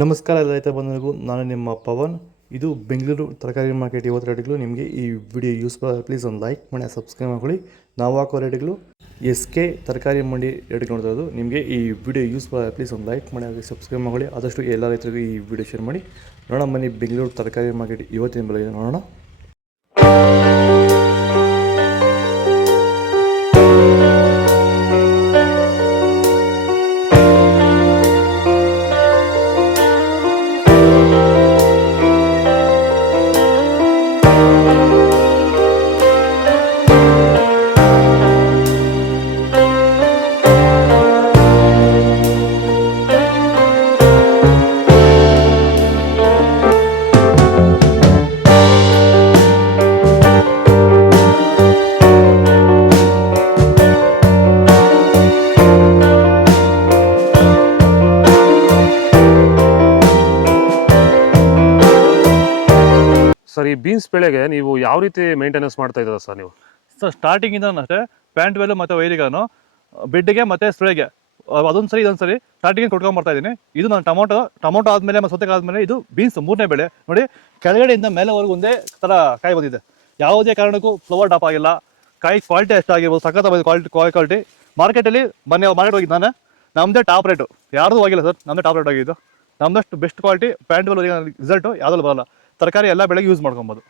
ನಮಸ್ಕಾರ ಎಲ್ಲ ರೈತ ಬಂಧುಗಳಿಗೂ, ನಾನು ನಿಮ್ಮ ಪವನ್. ಇದು ಬೆಂಗಳೂರು ತರಕಾರಿ ಮಾರ್ಕೆಟ್. ಇವತ್ತು ರೇಟ್ಗಳು ನಿಮಗೆ ಈ ವಿಡಿಯೋ ಯೂಸ್ಫುಲ್ ಆಗಿ ಪ್ಲೀಸ್ ಒಂದು ಲೈಕ್ ಮಾಡಿ, ಸಬ್ಸ್ಕ್ರೈಬ್ ಮಾಡ್ಕೊಳ್ಳಿ. ನಾವು ಹಾಕೋ ರೇಟ್ಗಳು SK ತರಕಾರಿ ಮಂಡಿ ರೇಟ್ಗಳು ನೋಡ್ತಾ ಇರೋದು. ನಿಮಗೆ ಈ ವಿಡಿಯೋ ಯೂಸ್ಫುಲ್ ಆಗಿ ಪ್ಲೀಸ್ ಒಂದು ಲೈಕ್ ಮಾಡಿ, ಹಾಗೆ ಸಬ್ಸ್ಕ್ರೈಬ್ ಮಾಡ್ಕೊಳ್ಳಿ. ಆದಷ್ಟು ಎಲ್ಲ ರೈತರಿಗೂ ಈ ವಿಡಿಯೋ ಶೇರ್ ಮಾಡಿ. ನೋಡೋಣ ಬನ್ನಿ ಬೆಂಗಳೂರು ತರಕಾರಿ ಮಾರ್ಕೆಟ್ ಇವತ್ತಿನ ಬೆಲೆ ನೋಡೋಣ. ಸರ್, ಈ ಬೀನ್ಸ್ ಬೆಳೆಗೆ ನೀವು ಯಾವ ರೀತಿ ಮೇಂಟೆನೆನ್ಸ್ ಮಾಡ್ತಾ ಇದ್ದೀರಾ ಸರ್ ನೀವು? ಸರ್ ಸ್ಟಾರ್ಟಿಂಗಿಂದ ಅಷ್ಟೇ ಪ್ಯಾಂಟ್ ವೆಲ್ ಮತ್ತು ವೈರಿಗಾನು ಬೆಡ್ಗೆ ಮತ್ತು ಸ್ಪ್ರೇಗೆ ಅದೊಂದು ಸರಿ ಇದೊಂದು ಸರಿ ಸ್ಟಾರ್ಟಿಂಗ್ ಕೊಟ್ಕೊಂಡ್ಬರ್ತಾ ಇದ್ದೀನಿ. ಇದು ನಾನು ಟೊಮೊಟೊ ಆದಮೇಲೆ ಮತ್ತು ಸೌತೆಕಾಯಿ ಆದಮೇಲೆ ಇದು ಬೀನ್ಸ್ ಮೂರನೇ ಬೆಳೆ. ನೋಡಿ, ಕೆಳಗಡೆಯಿಂದ ಮೇಲೆವರೆಗೂ ಒಂದೇ ಥರ ಕಾಯಿ ಬಂದಿದೆ. ಯಾವುದೇ ಕಾರಣಕ್ಕೂ ಫ್ಲವರ್ ಟಾಪ್ ಆಗಿಲ್ಲ. ಕಾಯಿ ಕ್ವಾಲಿಟಿ ಎಷ್ಟಾಗಿರ್ಬೋದು, ಸಖತ್ ಕ್ವಾಲಿಟಿ. ಮಾರ್ಕೆಟಲ್ಲಿ ಮಾರ್ಕೆಟ್ ಹೋಗಿದ್ದು ನಾನು, ನಮ್ಮದೇ ಟಾಪ್ ರೇಟು, ಯಾರ್ದು ಹೋಗಿಲ್ಲ ಸರ್, ನಮ್ಮದೇ ಟಾಪ್ ರೇಟ್ ಆಗಿದ್ದು. ನಮ್ಮದಷ್ಟು best quality plant well result ಯಾವುದಲ್ಲೂ ಬರೋಲ್ಲ. ತರಕಾರಿ ಎಲ್ಲ ಬೆಳೆಗೆ ಯೂಸ್ ಮಾಡ್ಕೊಬೋದು.